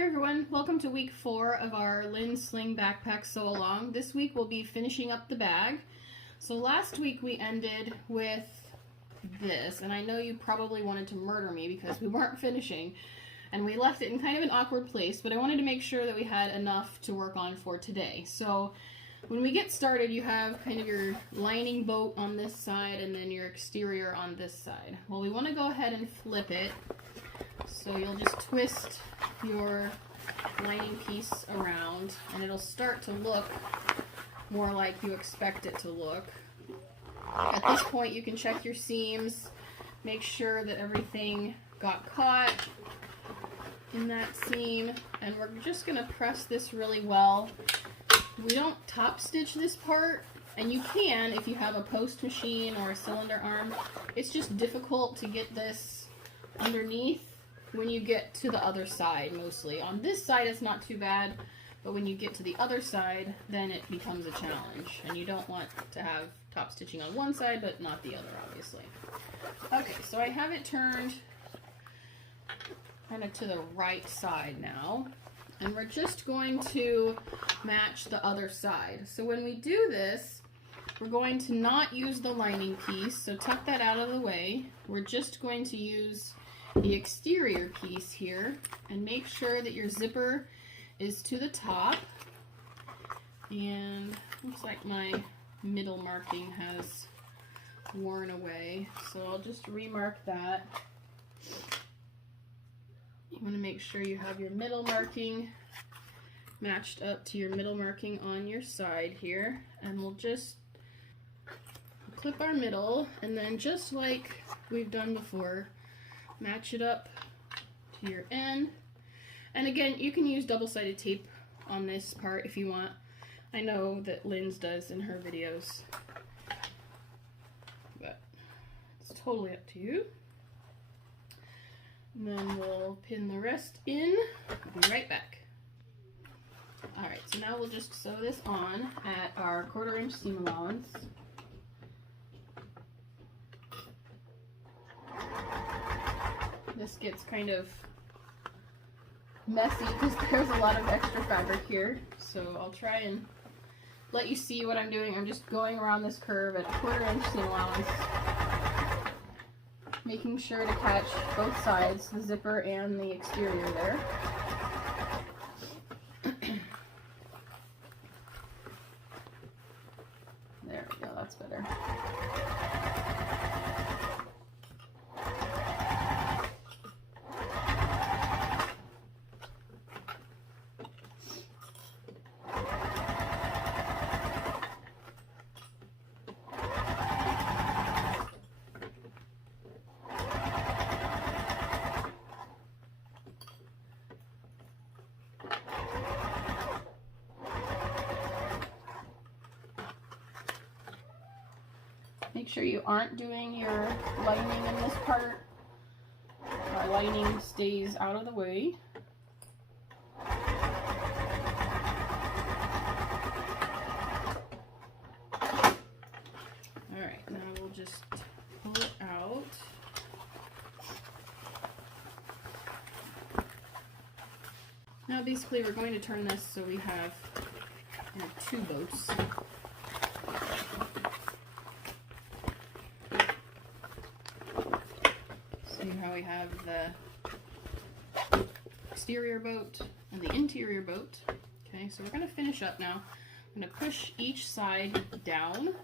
Hi everyone, welcome to week 4 of our LindSling backpack sew along. This week we'll be finishing up the bag. So last week we ended with this, and I know you probably wanted to murder me because we weren't finishing, and we left it in kind of an awkward place, but I wanted to make sure that we had enough to work on for today. So when we get started, you have kind of your lining boat on this side and then your exterior on this side. Well, we want to go ahead and flip it. So you'll just twist your lining piece around and it'll start to look more like you expect it to look. At this point you can check your seams, make sure that everything got caught in that seam, and we're just going to press this really well. We don't top stitch this part, and you can if you have a post machine or a cylinder arm. It's just difficult to get this underneath when you get to the other side mostly. On this side it's not too bad, but when you get to the other side then it becomes a challenge, and you don't want to have top stitching on one side but not the other, obviously. Okay, so I have it turned kind of to the right side now, and we're just going to match the other side. So when we do this, we're going to not use the lining piece, so tuck that out of the way. We're just going to use the exterior piece here, and make sure that your zipper is to the top. And looks like my middle marking has worn away, so I'll just remark that. You want to make sure you have your middle marking matched up to your middle marking on your side here, and we'll just clip our middle, and then just like we've done before, match it up to your end. And again, you can use double-sided tape on this part if you want. I know that Lynn's does in her videos, but it's totally up to you. And then we'll pin the rest in. I'll be right back. Alright, so now we'll just sew this on at our 1/4 inch seam allowance. This gets kind of messy because there's a lot of extra fabric here, so I'll try and let you see what I'm doing. I'm just going around this curve at 1/4 inch seam allowance, making sure to catch both sides, the zipper and the exterior there. There we go, that's better. Make sure you aren't doing your lining in this part. Our lining stays out of the way. Alright, now we'll just pull it out. Now basically we're going to turn this so we have two boats. How we have the exterior boat and the interior boat. Okay, so we're going to finish up now. I'm going to push each side down.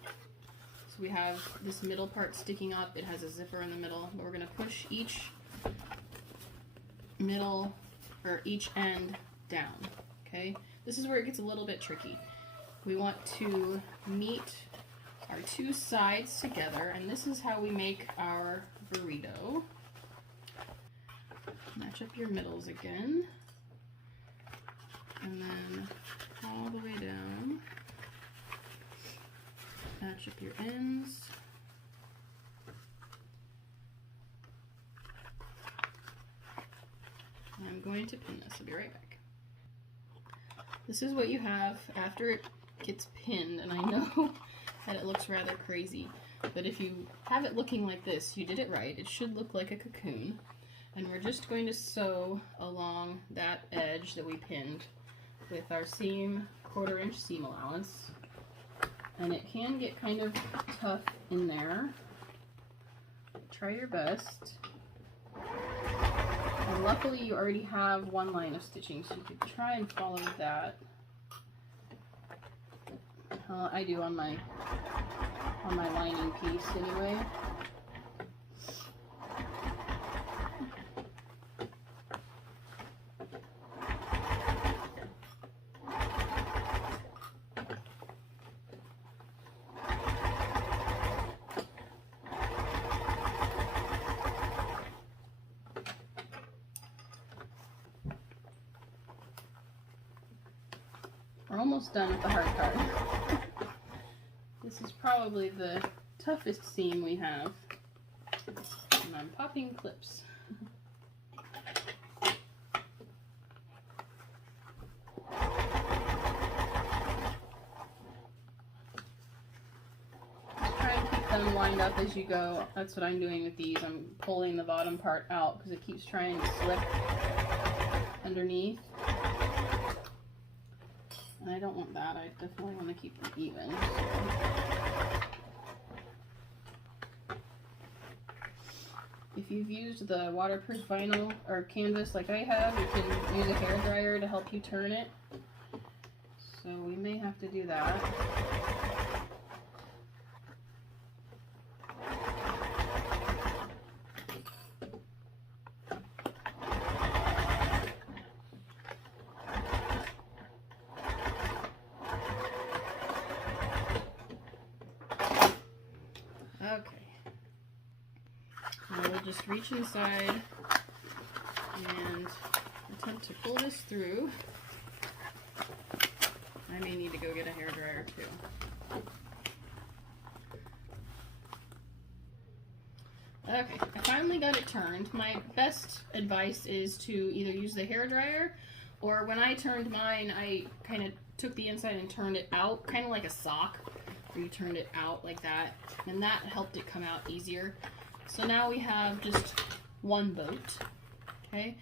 So we have this middle part sticking up. It has a zipper in the middle, but we're going to push each middle or each end down. Okay, this is where it gets a little bit tricky. We want to meet our two sides together, and this is how we make our burrito. Match up your middles again, and then all the way down, match up your ends, and I'm going to pin this. I'll be right back. This is what you have after it gets pinned, and I know that it looks rather crazy, but if you have it looking like this, you did it right. It should look like a cocoon. And we're just going to sew along that edge that we pinned with our seam, 1/4 inch seam allowance. And it can get kind of tough in there. Try your best. And luckily you already have one line of stitching, so you could try and follow that. I do on my lining piece anyway. We're almost done with the hard part. This is probably the toughest seam we have. And I'm popping clips. Just try and keep them lined up as you go. That's what I'm doing with these. I'm pulling the bottom part out because it keeps trying to slip underneath. And I don't want that. I definitely want to keep them even. If you've used the waterproof vinyl or canvas like I have, you can use a hairdryer to help you turn it. So we may have to do that. Okay, now we'll just reach inside and attempt to pull this through. I may need to go get a hairdryer too. Okay, I finally got it turned. My best advice is to either use the hairdryer, or when I turned mine, I kind of took the inside and turned it out, kind of like a sock. You turned it out like that, and that helped it come out easier. So now we have just one boat, okay?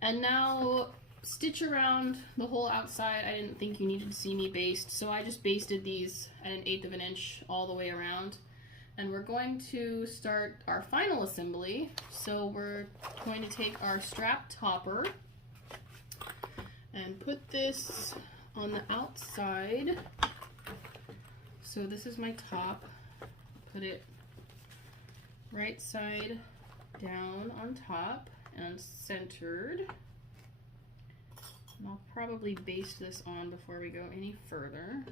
And now stitch around the whole outside. I didn't think you needed to see me baste, so I just basted these at 1/8 of an inch all the way around. And we're going to start our final assembly. So we're going to take our strap topper and put this on the outside. So this is my top. Put it right side down on top and centered. And I'll probably baste this on before we go any further.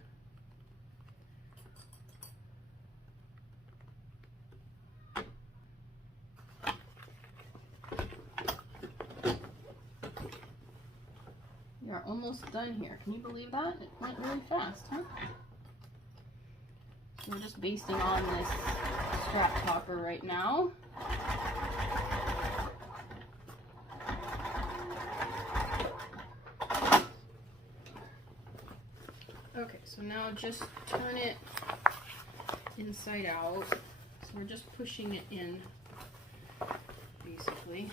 We are almost done here. Can you believe that? It went really fast, huh? We're just basting on this strap topper right now. Okay, so now just turn it inside out. So we're just pushing it in, basically.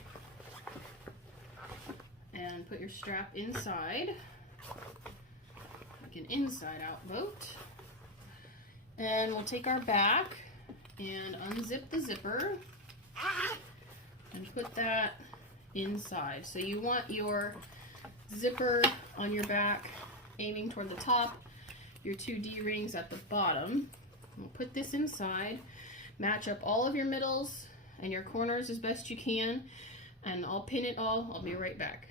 And put your strap inside, like an inside out boat. And we'll take our back and unzip the zipper and put that inside. So you want your zipper on your back aiming toward the top, your 2 D-rings at the bottom. We'll put this inside, match up all of your middles and your corners as best you can, and I'll pin it all. I'll be right back.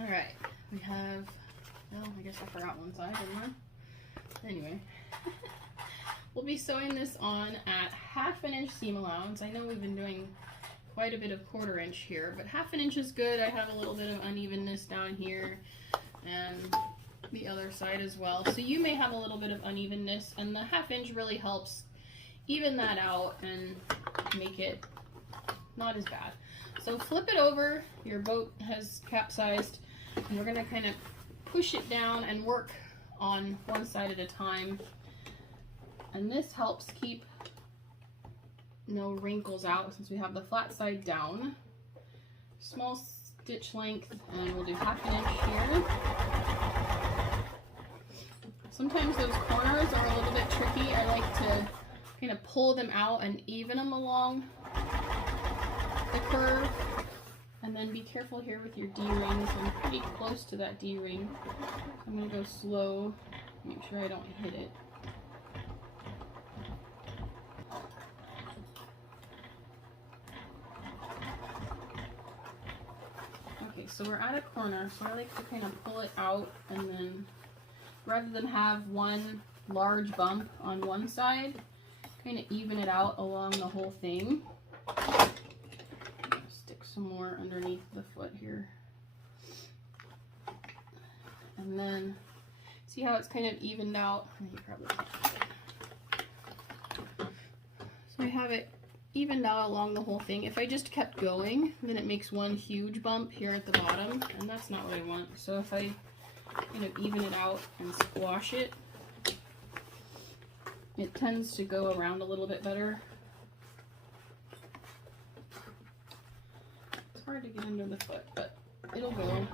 Alright, we have, well, I guess I forgot one side, didn't I? Anyway. We'll be sewing this on at 1/2 inch seam allowance. I know we've been doing quite a bit of 1/4 inch here, but 1/2 inch is good. I have a little bit of unevenness down here and the other side as well. So you may have a little bit of unevenness, and the 1/2 inch really helps even that out and make it not as bad. So flip it over. Your boat has capsized, and we're gonna kind of push it down and work on one side at a time. And this helps keep no wrinkles out since we have the flat side down. small stitch length, and we'll do 1/2 inch here. Sometimes those corners are a little bit tricky. I like to kind of pull them out and even them along the curve. And then be careful here with your D-rings. I'm pretty close to that D-ring. I'm going to go slow, make sure I don't hit it. Okay, so we're at a corner, so I like to kind of pull it out, and then rather than have one large bump on one side, kind of even it out along the whole thing. Stick some more underneath the foot here. And then, see how it's kind of evened out? You probably can't. So I have it evened out along the whole thing. If I just kept going, then it makes one huge bump here at the bottom, and that's not what I want. So if I kind of even it out and squash it, it tends to go around a little bit better. It's hard to get under the foot, but it'll go.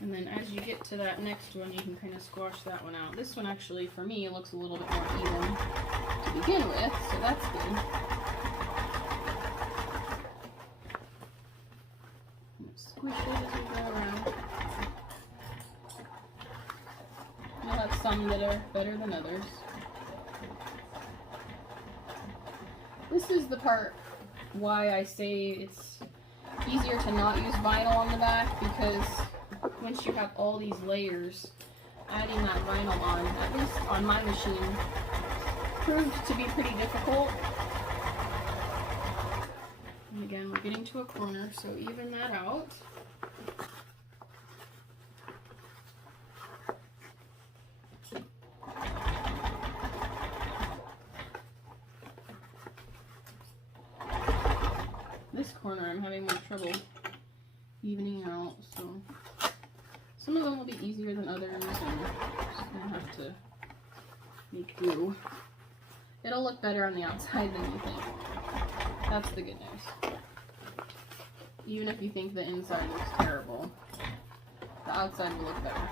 And then as you get to that next one, you can kind of squash that one out. This one actually, for me, looks a little bit more even to begin with, so that's good. Squish it as we go around. You'll have some that are better than others. This is the part why I say it's easier to not use vinyl on the back, because once you have all these layers, adding that vinyl on, at least on my machine, proved to be pretty difficult. And again, we're getting to a corner, so even that out. This corner I'm having more trouble evening out, so some of them will be easier than others, and I'm just gonna have to make do. It'll look better on the outside than you think. That's the good news. Even if you think the inside looks terrible, the outside will look better.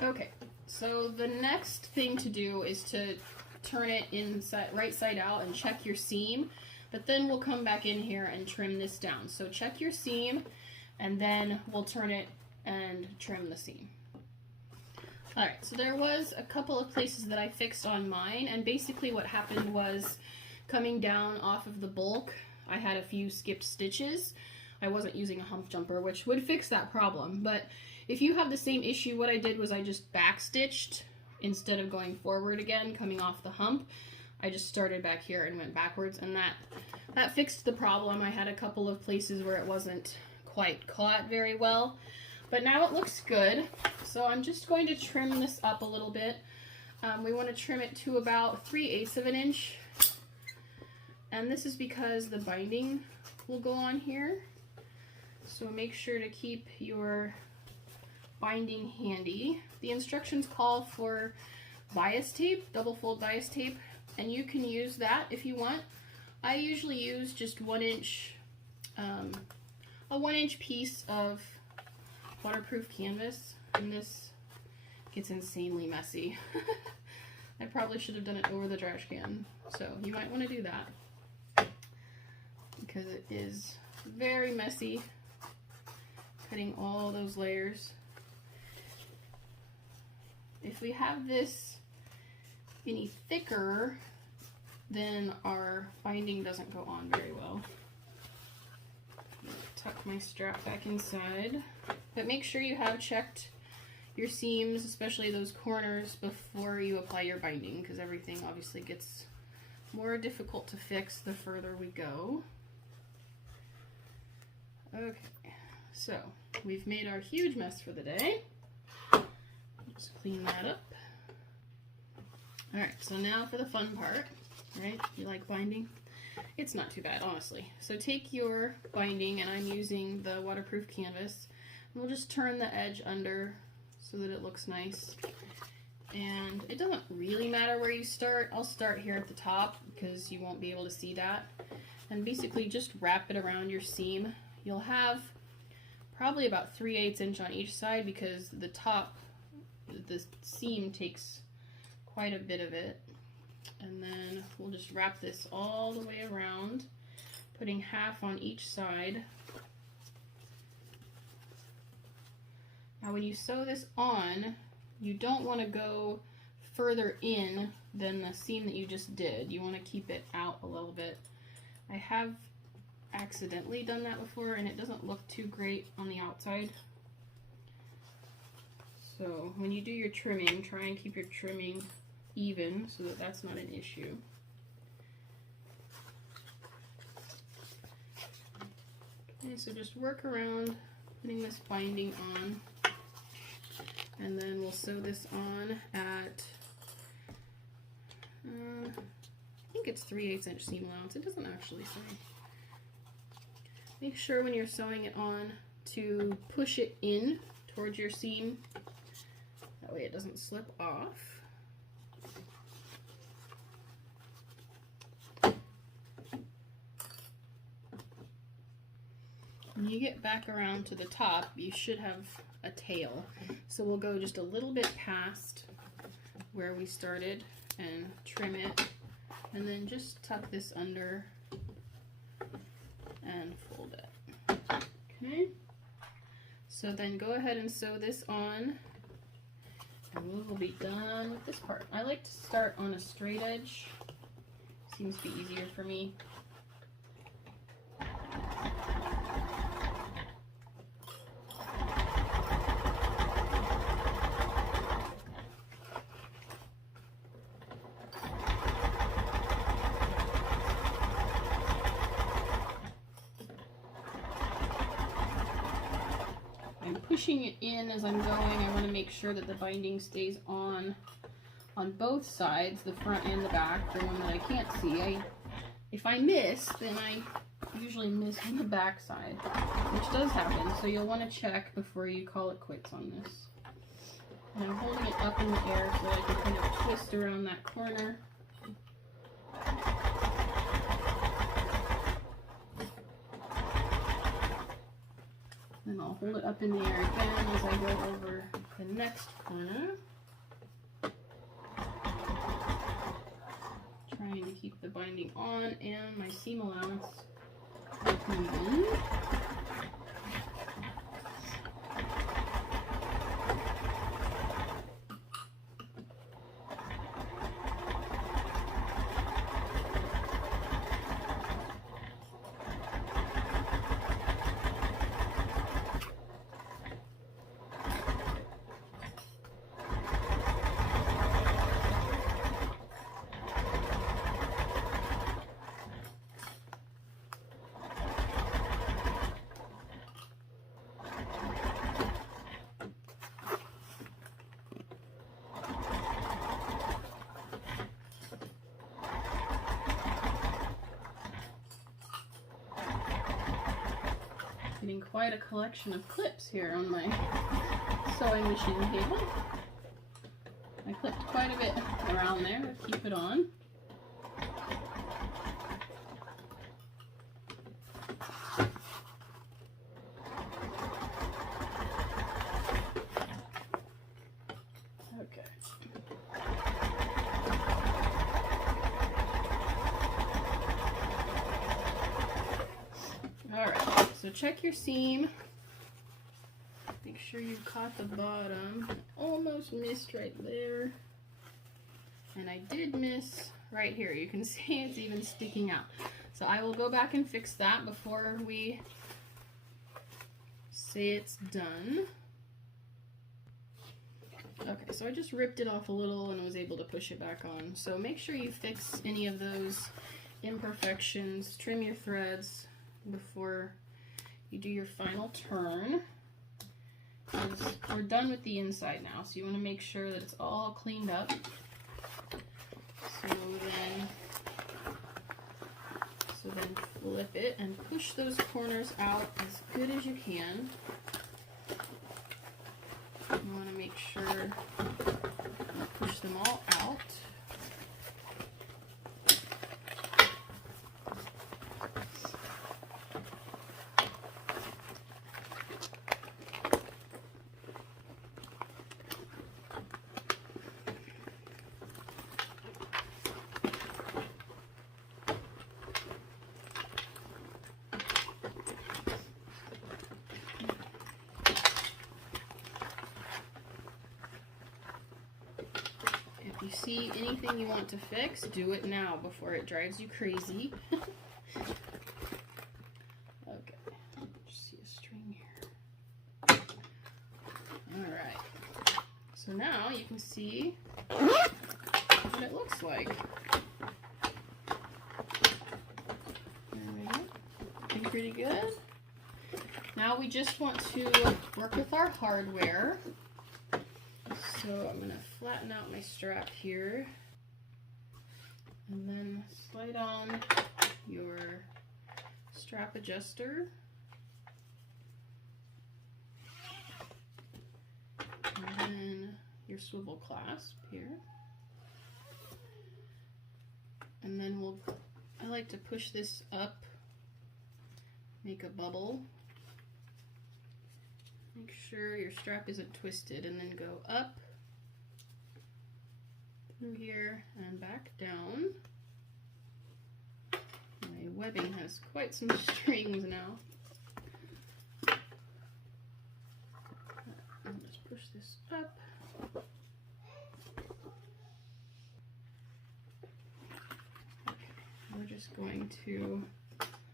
Okay, so the next thing to do is to turn it inside, right side out, and check your seam, but then we'll come back in here and trim this down. So check your seam, and then we'll turn it and trim the seam. Alright, so there was a couple of places that I fixed on mine, and basically what happened was, coming down off of the bulk, I had a few skipped stitches. I wasn't using a hump jumper, which would fix that problem, but if you have the same issue, what I did was I just back stitched instead of going forward again, coming off the hump. I just started back here and went backwards, and that fixed the problem. I had a couple of places where it wasn't quite caught very well, but now it looks good. So I'm just going to trim this up a little bit. We want to trim it to about 3/8 of an inch, and this is because the binding will go on here. So make sure to keep your binding handy. The instructions call for bias tape, double fold bias tape, and you can use that if you want. I usually use just 1 inch, a 1 inch piece of waterproof canvas, and this gets insanely messy. I probably should have done it over the trash can, so you might want to do that because it is very messy cutting all those layers. If we have this any thicker, then our binding doesn't go on very well. Tuck my strap back inside, but make sure you have checked your seams, especially those corners, before you apply your binding, because everything obviously gets more difficult to fix the further we go. Okay, so we've made our huge mess for the day. Just clean that up. Alright, so now for the fun part, right? You like binding? It's not too bad, honestly. So take your binding, and I'm using the waterproof canvas, and we'll just turn the edge under so that it looks nice. And it doesn't really matter where you start. I'll start here at the top because you won't be able to see that. And basically just wrap it around your seam. You'll have probably about 3/8 inch on each side because the top, the seam takes quite a bit of it. And then we'll just wrap this all the way around, putting half on each side. Now when you sew this on, you don't want to go further in than the seam that you just did. You want to keep it out a little bit. I have accidentally done that before, and it doesn't look too great on the outside. So when you do your trimming, try and keep your trimming even so that that's not an issue. Okay, so just work around putting this binding on, and then we'll sew this on at I think it's 3/8 inch seam allowance. It doesn't actually say. Make sure when you're sewing it on to push it in towards your seam. That way it doesn't slip off. When you get back around to the top, you should have a tail. So we'll go just a little bit past where we started and trim it, and then just tuck this under and fold it. Okay, so then go ahead and sew this on, and we will be done with this part. I like to start on a straight edge. Seems to be easier for me. Pushing it in as I'm going. I want to make sure that the binding stays on both sides, the front and the back. The one that I can't see, if I miss, then I usually miss on the back side, which does happen, so you'll want to check before you call it quits on this. And I'm holding it up in the air so I can kind of twist around that corner. And I'll hold it up in the air again as I go over the next corner. Trying to keep the binding on and my seam allowance even. Getting quite a collection of clips here on my sewing machine table. I clipped quite a bit around there to keep it on. So check your seam. Make sure you caught the bottom. Almost missed right there. And I did miss right here. You can see it's even sticking out. So I will go back and fix that before we say it's done. Okay, so I just ripped it off a little and was able to push it back on. So make sure you fix any of those imperfections, trim your threads before you do your final turn. We're done with the inside now, so you want to make sure that it's all cleaned up. So then flip it and push those corners out as good as you can. You want to make sure you push them all out. If you see anything you want to fix, do it now before it drives you crazy. Okay, just see a string here. Alright, so now you can see what it looks like. There we go. Looking pretty good. Now we just want to work with our hardware. So I'm going to flatten out my strap here and then slide on your strap adjuster and then your swivel clasp here, and then I like to push this up, make a bubble. Make sure your strap isn't twisted, and then go up through here and back down. My webbing has quite some strings now. I'll just push this up. Okay, we're just going to,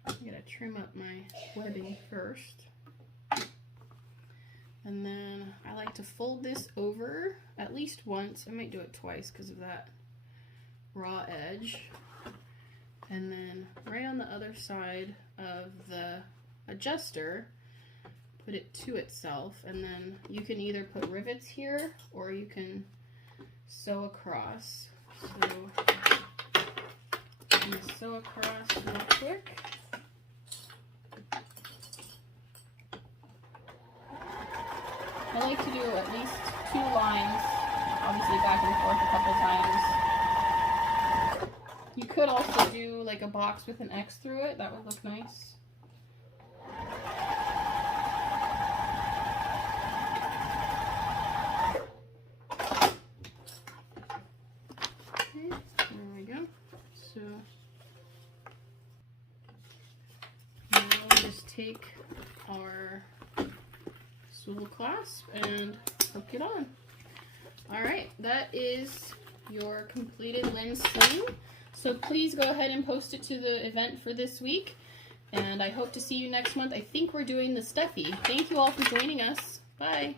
I'm gonna trim up my webbing first. And then I like to fold this over at least once. I might do it twice because of that raw edge. And then right on the other side of the adjuster, put it to itself. And then you can either put rivets here or you can sew across. So I'm going to sew across real quick. I like to do at least 2 lines, obviously back and forth a couple times. You could also do like a box with an X through it, that would look nice. Okay, there we go. So now we'll just take our swivel clasp and hook it on. Alright, that is your completed LindSling. So please go ahead and post it to the event for this week, and I hope to see you next month. I think we're doing the stuffy. Thank you all for joining us. Bye.